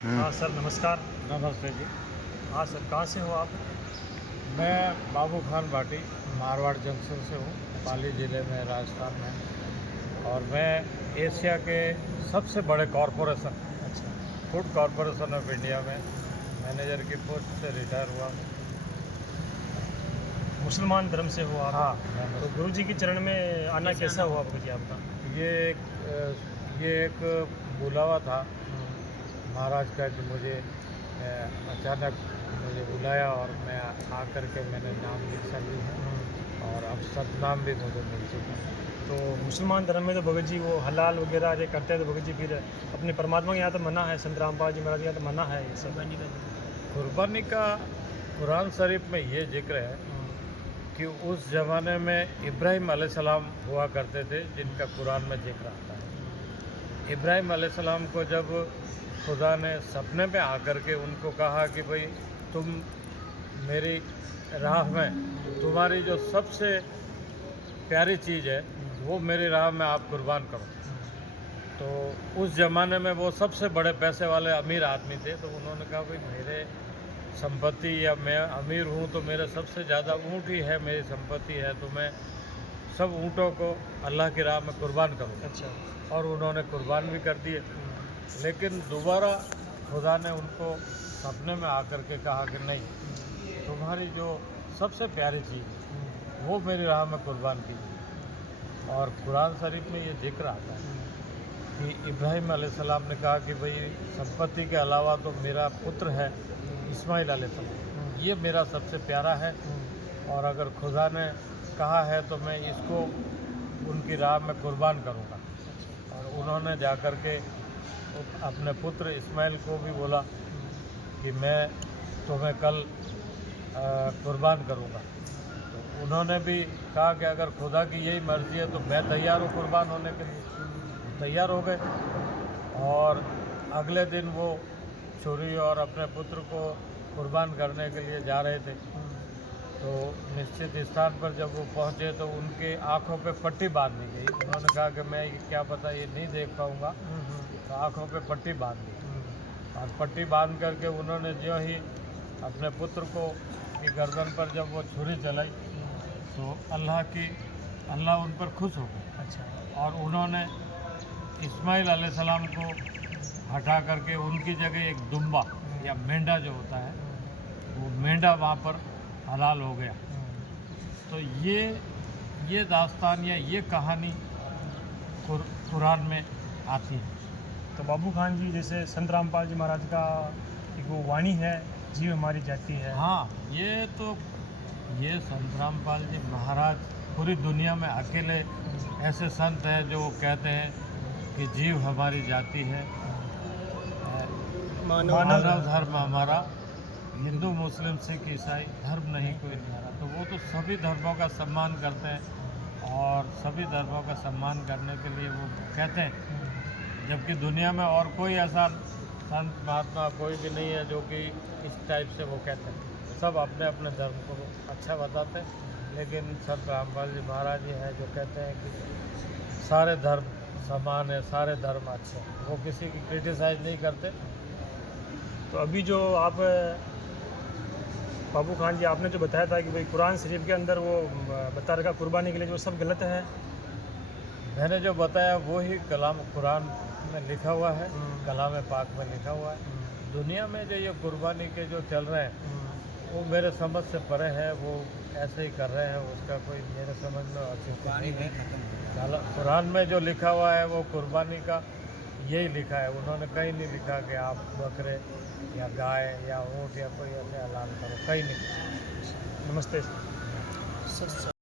हाँ सर, नमस्कार। नमस्ते जी। हाँ सर, कहाँ से हो आप? मैं बाबू खान भाटी मारवाड़ जंक्शन से हूँ, पाली ज़िले में, राजस्थान में। और मैं एशिया के सबसे बड़े कॉरपोरेशन अच्छा। फूड कॉरपोरेशन ऑफ इंडिया में मैनेजर की पोस्ट से रिटायर हुआ। मुसलमान धर्म से हो आप? हाँ, तो गुरु जी के चरण में आना कैसा हुआ जी आपका? ये एक बुलावा था महाराज का कि मुझे अचानक मुझे बुलाया और मैं आकर के मैंने नाम दीक्षा ली है और अब सतनाम भी मुझे मिल चुका है। तो मुसलमान धर्म में तो भगत जी वो हलाल वगैरह ये करते हैं, तो भगत जी फिर अपने परमात्मा के यहाँ तो मना है, संत रामपाल जी महाराज के यहाँ तो मना है ये सब। कुर्बानी का कुरान शरीफ में ये जिक्र है कि उस ज़माने में इब्राहिम अलैहिस्सलाम हुआ करते थे, जिनका कुरान में जिक्र आता है। इब्राहिम अलैहिस्सलाम को जब खुदा ने सपने में आकर के उनको कहा कि भाई तुम मेरी राह में तुम्हारी जो सबसे प्यारी चीज़ है वो मेरी राह में आप कुर्बान करो। तो उस ज़माने में वो सबसे बड़े पैसे वाले अमीर आदमी थे, तो उन्होंने कहा भाई मेरे संपत्ति या मैं अमीर हूँ तो मेरा सबसे ज़्यादा ऊँट ही है, मेरी संपत्ति है, तो मैं सब ऊँटों को अल्लाह की राह में कुर्बान करूँ। अच्छा। और उन्होंने कुर्बान भी कर दिए। लेकिन दोबारा खुदा ने उनको सपने में आकर के कहा कि नहीं, तुम्हारी जो सबसे प्यारी चीज़ वो मेरी राह में कुर्बान कीजिए। और कुरान शरीफ में ये जिक्र आता है कि इब्राहिम अलैहिस्सलाम ने कहा कि भाई संपत्ति के अलावा तो मेरा पुत्र है इस्माइल अलैहिस्सलाम, ये मेरा सबसे प्यारा है, और अगर खुदा ने कहा है तो मैं इसको उनकी राह में कुर्बान करूँगा। और उन्होंने जाकर के अपने पुत्र इस्माइल को भी बोला कि मैं तुम्हें कल कुर्बान करूँगा। तो उन्होंने भी कहा कि अगर खुदा की यही मर्ज़ी है तो मैं तैयार हूँ कुर्बान होने के लिए। तैयार हो गए और अगले दिन वो छुरी और अपने पुत्र को कुर्बान करने के लिए जा रहे थे। तो निश्चित स्थान पर जब वो पहुँचे तो उनके आँखों पे पट्टी बांध दी गई। उन्होंने कहा कि मैं क्या पता ये नहीं देख पाऊँगा, तो आँखों पे पट्टी बांध दी। और पट्टी बांध करके उन्होंने जो ही अपने पुत्र को की गर्दन पर जब वो छुरी चलाई तो अल्लाह उन पर खुश हो गए। अच्छा। और उन्होंने इस्माइल अलैहिस्सलाम को हटा करके उनकी जगह एक दुम्बा या मेंढा जो होता है वो मेंढा वहाँ पर हलाल हो गया। तो ये दास्तान या ये कहानी कुरान में आती है। तो बाबू खान जी, जैसे संत रामपाल जी महाराज का एक वो वाणी है, जीव हमारी जाति है। हाँ, ये संत रामपाल जी महाराज पूरी दुनिया में अकेले ऐसे संत हैं जो कहते हैं कि जीव हमारी जाति है, मानव धर्म हमारा, हिंदू मुस्लिम सिख ईसाई धर्म नहीं कोई न्यारा। तो वो तो सभी धर्मों का सम्मान करते हैं और सभी धर्मों का सम्मान करने के लिए वो कहते हैं, जबकि दुनिया में और कोई ऐसा संत महात्मा कोई भी नहीं है जो कि इस टाइप से वो कहते हैं। सब अपने अपने धर्म को अच्छा बताते हैं, लेकिन संत रामपाल जी महाराज ही हैं जो कहते हैं कि सारे धर्म समान है, सारे धर्म अच्छे हैं, वो किसी की क्रिटिसाइज नहीं करते। तो अभी जो आप बाबू खान जी आपने जो बताया था कि भाई कुरान शरीफ के अंदर वो बता रखा कुर्बानी के लिए, जो सब गलत है। मैंने जो बताया वो ही कलाम कुरान में लिखा हुआ है, कलाम पाक में लिखा हुआ है। दुनिया में जो ये कुर्बानी के जो चल रहे हैं वो मेरे समझ से परे है, वो ऐसे ही कर रहे हैं, उसका कोई मेरे समझ में औचित्य नहीं है। कुरान में जो लिखा हुआ है वो कुर्बानी का यही लिखा है, उन्होंने कहीं नहीं लिखा कि आप बकरे या गाय या ऊँट या कोई ऐसे हलाल करो, कहीं नहीं। नमस्ते सर।